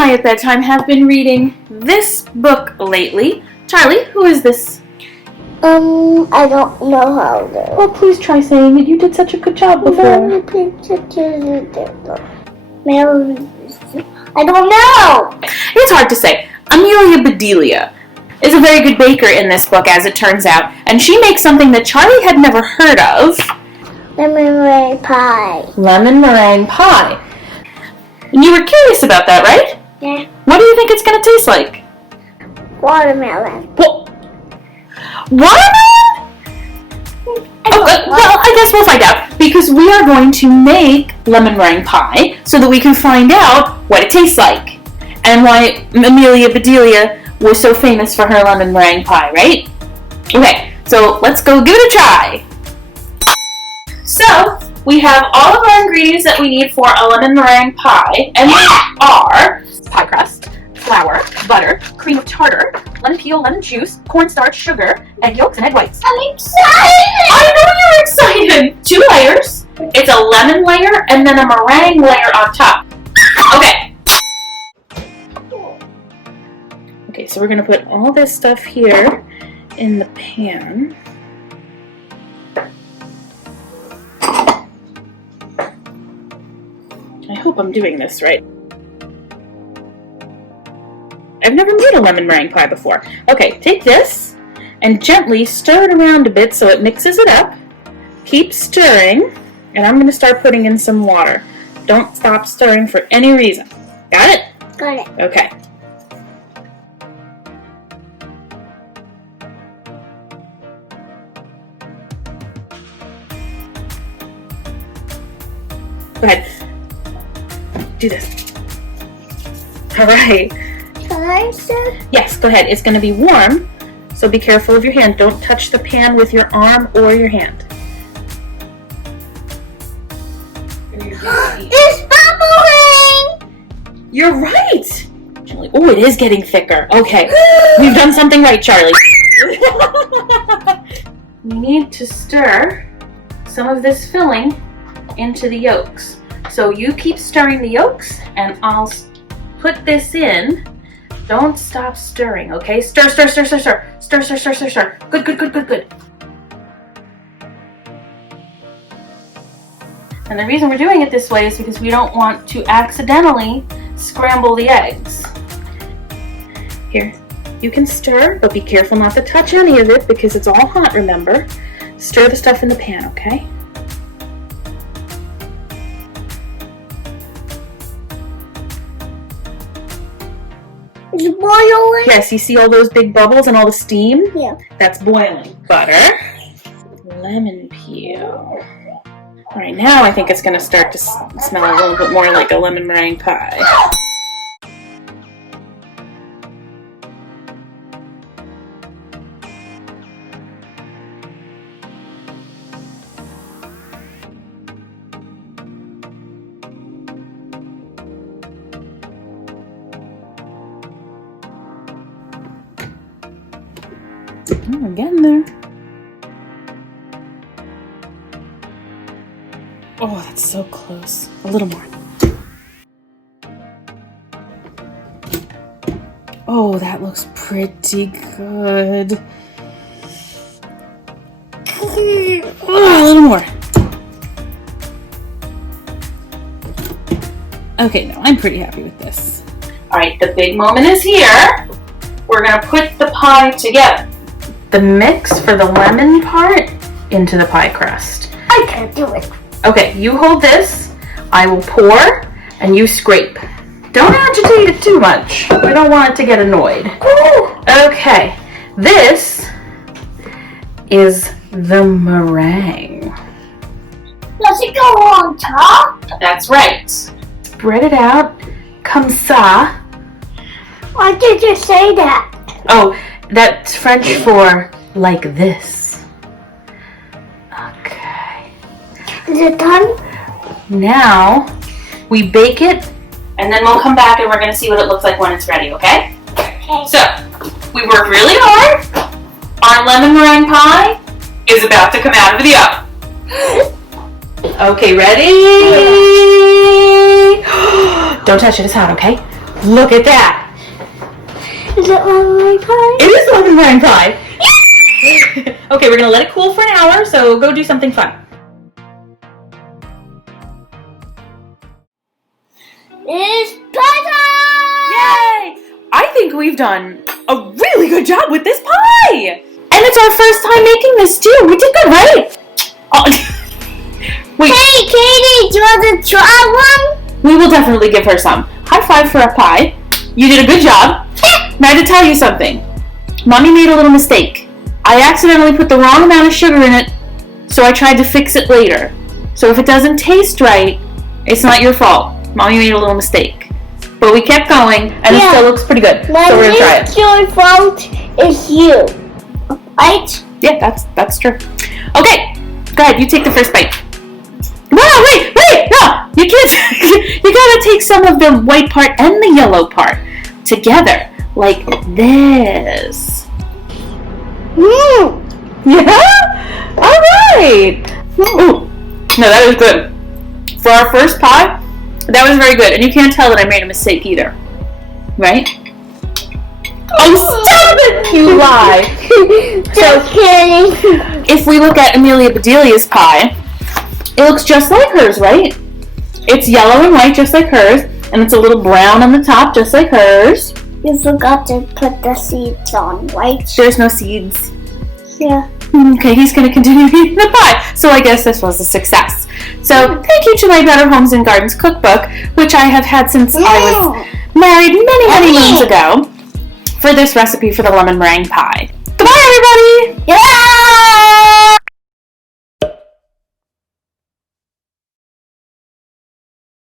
I at Bedtime have been reading this book lately. Charlie, who is this? I don't know how to. Well, please try saying it. You did such a good job before. I don't know. It's hard to say. Amelia Bedelia is a very good baker in this book, as it turns out, and she makes something that Charlie had never heard of. Lemon meringue pie. Lemon meringue pie. And you were curious about that, right? Yeah. What do you think it's going to taste like? Watermelon. Watermelon? Well, I guess we'll find out, because we are going to make lemon meringue pie so that we can find out what it tastes like and why Amelia Bedelia was so famous for her lemon meringue pie, right? Okay, so let's go give it a try. So, we have all of our ingredients that we need for a lemon meringue pie, and they are pie crust, flour, butter, cream of tartar, lemon peel, lemon juice, cornstarch, sugar, egg yolks, and egg whites. I'm excited! I know you're excited! 2 layers. It's a lemon layer and then a meringue layer on top. Okay. Okay, so we're going to put all this stuff here in the pan. I hope I'm doing this right. I've never made a lemon meringue pie before. Okay, take this and gently stir it around a bit so it mixes it up. Keep stirring, and I'm going to start putting in some water. Don't stop stirring for any reason. Got it? Got it. Okay. Go ahead. Do this. All right. Can I stir? Yes, go ahead. It's going to be warm, so be careful of your hand. Don't touch the pan with your arm or your hand. It's bubbling! You're right! Oh, it is getting thicker. Okay, we've done something right, Charlie. We need to stir some of this filling into the yolks. So you keep stirring the yolks, and I'll put this in. Don't stop stirring, okay? Stir, stir, stir, stir, stir. Stir, stir, stir, stir, stir. Good, good, good, good, good. And the reason we're doing it this way is because we don't want to accidentally scramble the eggs. Here, you can stir, but be careful not to touch any of it because it's all hot, remember? Stir the stuff in the pan, okay? It's boiling? Yes, you see all those big bubbles and all the steam? Yeah. That's boiling. Butter, lemon peel. All right, now I think it's going to start to smell a little bit more like a lemon meringue pie. Oh, we're getting there. Oh, that's so close. A little more. Oh, that looks pretty good. Oh, a little more. Okay, no, I'm pretty happy with this. All right, the big moment is here. We're gonna put the pie together. The mix for the lemon part into the pie crust. I can't do it. Okay, you hold this, I will pour, and you scrape. Don't agitate it too much. We don't want it to get annoyed. Ooh. Okay, this is the meringue. Does it go on top? That's right. Spread it out. Comme ça. Why did you say that? Oh, that's French for like this. Okay. Is it done? Now, we bake it, and then we'll come back and we're going to see what it looks like when it's ready, okay? Okay. So, we worked really hard. Our lemon meringue pie is about to come out of the oven. Okay, ready? Don't touch it, it's hot, okay? Look at that. Is it lemon meringue pie? It is lemon meringue pie. Okay, we're gonna let it cool for an hour, so go do something fun. It's pie time! Yay! I think we've done a really good job with this pie! And it's our first time making this too. We did good, right? Oh. Wait. Hey, Katie, do you want to try one? We will definitely give her some. High five for a pie. You did a good job. Now to tell you something. Mommy made a little mistake. I accidentally put the wrong amount of sugar in it, so I tried to fix it later. So if it doesn't taste right, it's not your fault. Mommy made a little mistake. But we kept going, and it still looks pretty good. So we're going to try it. Your fault is you. Right? Yeah, that's true. Okay, go ahead. You take the first bite. No, wait, no, you can't. You gotta take some of the white part and the yellow part together, like this. Yeah? All right. Ooh. No, that was good. For our first pie, that was very good. And you can't tell that I made a mistake either. Right? Oh, stop it! You lie. Just kidding. If we look at Amelia Bedelia's pie, it looks just like hers, right? It's yellow and white just like hers, and it's a little brown on the top just like hers. You forgot to put the seeds on, right? There's no seeds. Yeah. Okay, he's going to continue eating the pie. So I guess this was a success. So thank you to my Better Homes and Gardens cookbook, which I have had since I was married many moons ago, for this recipe for the lemon meringue pie. Goodbye, everybody! Yeah!